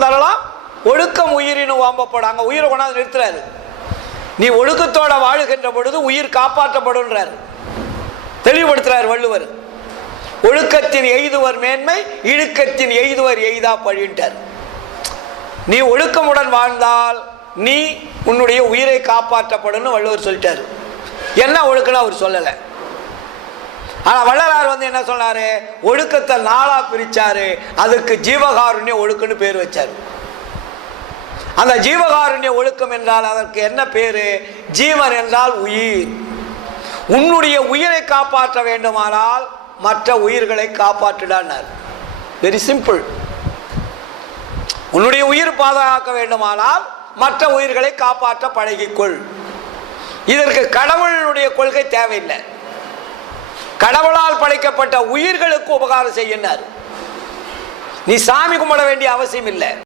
தரலாம், ஒழுக்கம் உயிரினு வாம்பப்படும். அங்கே உயிரை கொண்டாந்து நிறுத்துறாரு. நீ ஒழுக்கத்தோட வாழுகின்ற பொழுது உயிர் காப்பாற்றப்படுன்றார், தெளிவுபடுத்துறார் வள்ளுவர். ஒழுக்கத்தின் எய்துவர் மேன்மை, இழுக்கத்தின் எய்துவர் எய்தா பழின்றார். நீ ஒழுக்கமுடன் வாழ்ந்தால் நீ உன்னுடைய உயிரை காப்பாற்றப்படும் வள்ளுவர் சொல்லிட்டாரு. என்ன ஒழுக்கம்னு அவர் சொல்லலை. ஆனால் வள்ளலார் என்ன சொன்னாரு, ஒழுக்கத்தை நாளா பிரிச்சாரு. அதுக்கு ஜீவகாருண்ய ஒழுக்கம்னு பேர் வச்சாரு. அந்த ஜீவகாருண்ய ஒழுக்கம் என்றால் அதற்கு என்ன பேரு? ஜீவன் என்றால் உயிர். உன்னுடைய உயிரை காப்பாற்ற வேண்டுமானால் மற்ற உயிர்களை காப்பாற்றிடார். Very simple. உன்னுடைய உயிர் பாதுகாக்க வேண்டுமானால் மற்ற உயிர்களை காப்பாற்ற பழகிக்கொள். இதற்கு கடவுளுடைய கொள்கை தேவையில்லை. கடவுளால் படைக்கப்பட்ட உயிர்களுக்கு உபகாரம் செய்யினார். நீ சாமி கும்பிட வேண்டிய அவசியம் இல்லை.